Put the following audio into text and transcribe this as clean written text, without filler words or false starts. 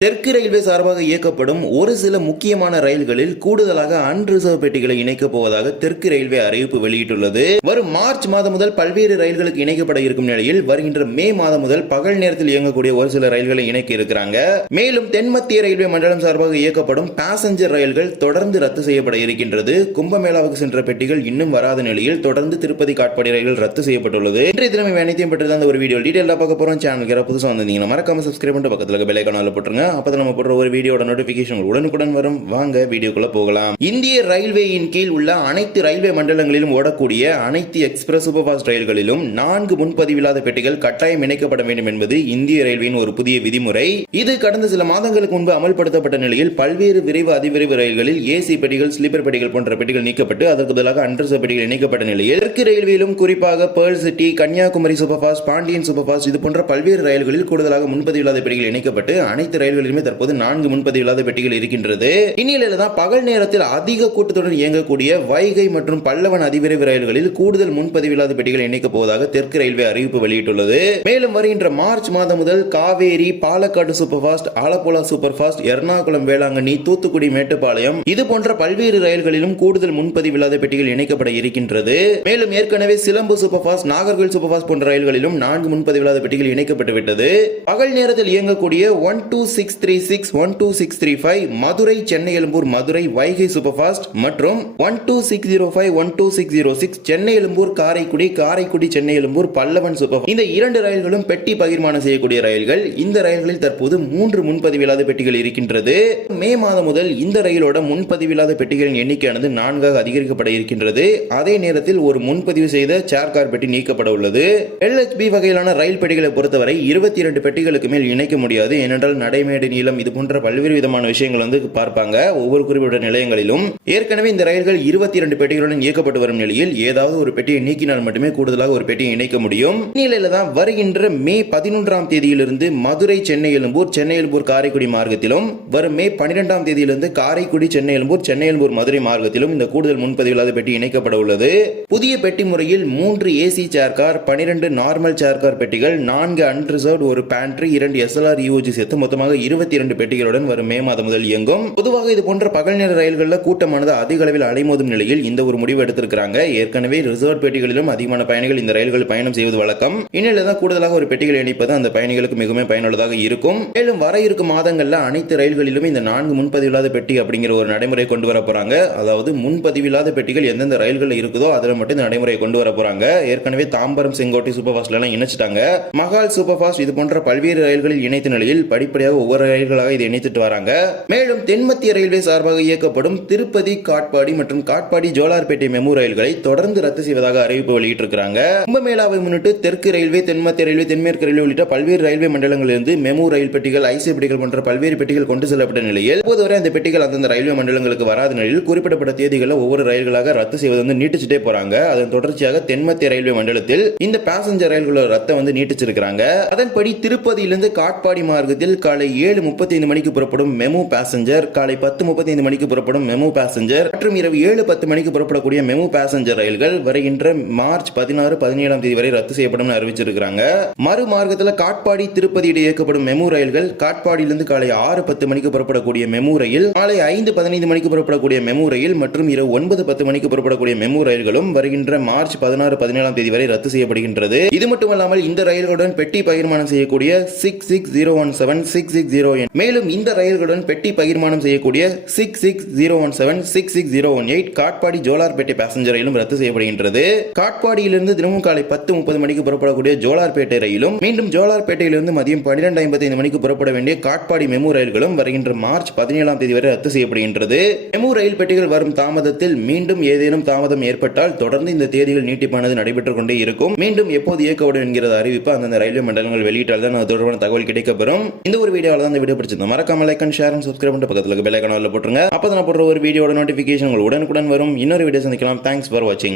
தெற்கு ரயில்வே சார்பாக இயக்கப்படும் ஒரு சில முக்கியமான ரயில்களில் கூடுதலாக அன்ரிசர்வ் பெட்டிகளை இணைக்கப் போவதாக தெற்கு ரயில்வே அறிவிப்பு வெளியிட்டுள்ளது. வரும் மார்ச் மாதம் முதல் பல்வேறு ரயில்களுக்கு இணைக்கப்பட இருக்கும் நிலையில் வருகின்ற மே மாதம் முதல் பகல் நேரத்தில் இயங்கக்கூடிய ஒரு சில ரயில்களை இணைக்க இருக்கிறாங்க. மேலும் தென்மத்திய ரயில்வே மண்டலம் சார்பாக இயக்கப்படும் பாசஞ்சர் ரயில்கள் தொடர்ந்து ரத்து செய்யப்பட இருக்கின்றது. கும்பமேளாவுக்கு சென்ற பெட்டிகள் இன்னும் வராத நிலையில் தொடர்ந்து திருப்பதி காட்பாடி ரயில்கள் ரத்து செய்யப்பட்டுள்ளது. இன்றைய தினம் அனைத்தையும் பற்றி அந்த ஒரு வீடியோ டீடைலா பார்க்க போறோம். சேனலுக்கு புதுசாக வந்தீங்கன்னா மறக்காம சப்ஸ்கிரைப் பண்ணிட்டு பக்கத்துல பெல் ஐகானை போட்டுருங்க. அப்பதான் நம்ம போடுற ஒரு வீடியோட நோட்டிபிகேஷன் உடனுக்குடன் வரும். வாங்க வீடியோக்குள்ள போகலாம். இந்திய ரயில்வேயின் கீழ் உள்ள அனைத்து ரயில்வே மண்டலங்களிலும் ஓடக்கூடிய அனைத்து எக்ஸ்பிரஸ் சூப்பர் ஃபாஸ்ட் ரயில்களிலும் 4 முன்பதிவில்லாத பெட்டிகள் கட்டாயம் இணைக்கப்பட வேண்டும் என்பது இந்திய ரயில்வேயின் ஒரு புதிய விதிமுறை. இது கடந்த சில மாதங்களுக்கு முன்பு அமல்படுத்தப்பட்ட நிலையில் பல்வேறு விரைவு அதிவிரைவு ரயில்களில் ஏசி பெட்டிகள், ஸ்லீப்பர் பெட்டிகள் போன்ற பெட்டிகள் நீக்கப்பட்டு அதற்கு பதிலாக அன்ரிசர்வ் பெட்டிகள் இணைக்கப்பட்ட நிலையில் தெற்கு ரயில்வேயிலும் குறிப்பாக pearl city, Kanyakumari super fast, Pandian super fast இது போன்ற பல்வேறு ரயில்களில் கூடுதலாக முன்பதிவில்லாத பெட்டிகள் இணைக்கப்பட்டு அனைத்து ரயில்களிலுமே தற்போது 4 முன்பதிவில்லாத பெட்டிகள் இருக்கின்றது. இந்நிலையில தான் பகல் நேரத்தில் அதிக கூட்டத்துடன் இயங்கக்கூடிய வைகை மற்றும் பல்லவன் அதிவிரைவு ரயில்களில் கூடுதல் முன்பதிவில்லாத பெட்டிகள் இணைக்கப் போவதாக தெற்கு ரயில்வே அறிவிப்பு வெளியிட்டுள்ளது. மேலும் வருகின்ற மார்ச் மாதம் முதல் Kaveri, Palakkad super fast, Alappuzha super fast, Ernakulam Velankanni, Thoothukudi Mettupalayam இது போன்ற பல்வேறு ரயில்களிலும் கூடுதல் முன்பதிவில்லாத பெட்டிகள் இணைக்கப்பட இருக்கின்றது. மேலும் ஏற்கனவே சிலம்பு super fast, Nagercoil super fast போன்ற ரயில்களிலும் 4 முன்பதிவில்லாத பெட்டிகள் இணைக்கப்பட்டு விட்டது. பகல் நேரத்தில் இயங்கக்கூடிய 12636, 12635 மதுரை, சென்னை எழும்பூர் மதுரை வைகை சூப்பர் ஃபாஸ்ட் மற்றும் 12605, 12606 சென்னை எழும்பூர் காரைக்குடி, காரைக்குடி சென்னை எழும்பூர் பல்லவன் சூப்பர் ஃபாஸ்ட் இந்த 2 ரயில்களும் பெட்டி பகிர்மானம் செய்யக்கூடிய ரயில்கள். இந்த ரயில்களில் தற்போது 3 முன்பதிவில்லாத பெட்டிகள் இருக்கின்றது. மே மாதம் முதல் இந்த ரயிலோட முன்பதிவில்லாத பெட்டிகளின் எண்ணிக்கையானது 4ஆக அதிகரிக்கப்பட இருக்கின்றது. அதே நேரத்தில் ஒரு முன்பதிவு செய்த சேர் கார் பெட்டி நீக்கப்பட உள்ளது. LHB வகையிலான ரயில் பெட்டிகளை பொறுத்தவரை 22 பெட்டிகளுக்கு மேல் இணைக்க முடியாது. ஏனென்றால் நடைமேடை நீளம் இது போன்ற பல்வேறு விதமான விஷயங்கள் பார்ப்பாங்க ஒவ்வொரு குறிப்பிட்ட நிலையங்களிலும். ஏற்கனவே இந்த ரயில்கள் 22 பெட்டிகளுடன் இயக்கப்பட்டு வரும் நிலையில் ஏதாவது ஒரு பெட்டியை நீக்கினால் மட்டுமே கூடுதலாக ஒரு பெட்டியை இணைக்க முடியும். இந்நிலையில தான் வருகின்ற மே 11ஆம் தேதியிலிருந்து மதுரை, சென்னை எழும்பூர், சென்னை எழும்பூர் காரைக்குடி மார்க்கத்திலும் வரும் மே 12ஆம் தேதியிலிருந்து காரைக்குடி, சென்னை எழும்பூர், சென்னை எழும்பூர் மதுரை மார்க்கத்திலும் இந்த கூடுதல் முன்பதிவில்லாத பெட்டி இணைக்கப்பட உள்ளது. புதிய பெட்டி முறையில் 3 AC chair car, 12 normal chair car பெட்டிகள், 4 அன்ரிசர்வ்ட், ஒரு பேண்ட்ரி, 2 SLR EOG சேர்த்து மொத்தமாக 22 பெட்டிகளுடன் வரும் மே மாதம் முதல் இயங்கும். பொதுவாக இது போன்ற பகல் நேர ரயில்களில் கூட்டமானது அதிக அளவில் அலைமோதும் நிலையில் இந்த ஒரு முடிவு எடுத்திருக்கிறாங்க. ஏற்கனவே ரிசர்வ் பெட்டிகளிலும் அதிகமான பயணிகள் இந்த ரயில்களில் பயணம் செய்வது வழக்கம். இந்நிலையில் தான் கூடுதலாக ஒரு பெட்டிகள் இணைப்பது அந்த பயணிகளுக்கு மிகவும் பயனுள்ளதாக இருக்கும். மேலும் வர இருக்கும் மாதங்களில் அனைத்து ரயில்களிலும் இந்த 4 முன்பதிவில்லாத பெட்டி அப்படிங்கிற ஒரு நடைமுறை கொண்டு வர போறாங்க. அதாவது முன்பதிவில்லாத பெட்டிகள் எந்தெந்த ரயில்கள் இருக்குதோ அதில் மட்டும் இந்த நடைமுறை கொண்டு வர போறாங்க. ஏற்கனவே தாம்பரம், செங்கோட்டை சூப்பர் ஃபாஸ்ட்ல எல்லாம் இணைச்சிட்டாங்க. மகால் சூப்பர் ஃபாஸ்ட் இது போன்ற பல்வேறு ரயில்களில் இணைத்த நிலையில் படிப்படியாக ஒவ்வொரு ரயில்களாக இதை இணைத்துட்டு வராங்க. மேலும் தென்மத்திய ரயில்வே சார்பாக இயக்கப்படும் திருப்பதி, காட்பாடி மற்றும் காட்பாடி ஜோலார்பேட்டை மெமு ரயில்களை தொடர்ந்து ரத்து செய்வதாக அறிவிப்பு வெளியிட்டிருக்கிறாங்க. கும்பமேளாவை முன்னிட்டு தெற்கு ரயில்வே, தென்மத்திய ரயில்வே, தென்மேற்கு ரயில்வே உள்ளிட்ட பல்வேறு ரயில்வே மண்டலங்களிலிருந்து மெமு ரயில் பெட்டிகள், ஐசி பெட்டிகள் போன்ற பல்வேறு பெட்டிகள் கொண்டு செல்லப்பட்ட நிலையில் இப்போதுவரை அந்த பெட்டிகள் அந்தந்த ரயில்வே மண்டலங்களுக்கு வராத நிலையில் குறிப்பிடப்பட்ட தேதிகளில் ஒவ்வொரு ரயில்களாக ரத்து செய்வது நீட்டிச்சுட்டே போறாங்க. அதன் தொடர்ச்சியாக தென்மத்திய ரயில்வே மண்டலத்தில் இந்த பாசஞ்சர் ரயில்களோட ரத்தை நீட்டிச்சிருக்கிறாங்க. அதன்படி திருப்பதியிலிருந்து காட்பாடி மார்க்கத்தில் காலை 7:35 மணிக்கு புறப்படும் மெமு பாசஞ்சர், காலை 10:35 மணிக்கு புறப்படும் மெமு பாசஞ்சர் மற்றும் இரவு 7:10 மணிக்கு புறப்படக்கூடிய மெமு பாசஞ்சர் ரயில்கள் வருகின்ற மார்ச் 16, 17ஆம் தேதி வரை ரத்து செய்யப்படும் அறிவிச்சிருக்காங்க. மறு மார்க்கத்தில் காட்பாடி, திருப்பதி இடையே இயக்கப்படும் மெமு ரயில்கள், காட்பாடியிலிருந்து காலை 6:10 மணிக்கு புறப்படக்கூடிய மெமு ரயில், காலை 5:15 மணிக்கு புறப்படக்கூடிய மெமு ரயில் மற்றும் இரவு 9:10 மணிக்கு புறப்படக்கூடிய மெமு ரயில்களும் வருகின்ற மார்ச் 16, 17ஆம் தேதி வரை ரத்து செய்யப்படுகின்றது. இது மட்டுமல்லாமல் இந்த ரயில்களுடன் பெட்டி பகிர்மானம் செய்யக்கூடிய 66017, 660N மேலும் இந்த ரயில்களுடன் பெட்டி பகிர்மானம் செய்யக்கூடிய 66017, 66018 காட்பாடி ஜோலார்பேட்டை பாசஞ்சர் ரயிலும் ரத்து செய்யப்படுகின்றது. காட்பாடியிலிருந்து தினமும் காலை 10:30 மணிக்கு புறப்படக்கூடிய ஜோலார்பேட்டை ரயிலும் மீண்டும் ஜோலார்பேட்டையிலிருந்து மதியம் 12:55 மணிக்கு புறப்பட வேண்டிய காட்பாடி மெமு ரயில்களும் வருகின்ற மார்ச் 17ஆம் தேதி வரை ரத்து செய்யப்படுகின்றது. மெமு ரயில் பெட்டிகள் வரும் தாமதத்தில் மீண்டும் ஏதேனும் தாமதம் ஏற்பட்டால் தொடர்ந்து இந்த தேதிகள் நீட்டிப்பானது நடைபெற்றுக் கொண்டே இருக்கும். மீண்டும் எப்போது இயக்கப்படும் என்கிற அறிவிப்பு அந்தந்த ரயில்வே மண்டலங்கள் வெளியிட்டால் தான் அது தொடர்பான தகவல் கிடைக்கப்பெறும். இந்த ஒரு வீடியோவில் தான் இந்த வீடியோ பிடிச்சிருந்தோம். மறக்காம like and share and subscribe பண்ணிட்டு பக்கத்துல பெல் ஐகானை போட்டுருங்க. அப்போ தான் போடுற ஒரு வீடியோட நோட்டிபிகேஷன் உடனுக்குடன் வரும். இன்னொரு வீடியோ சந்திக்கலாம். தேங்க்ஸ் ஃபார் வாட்சிங்.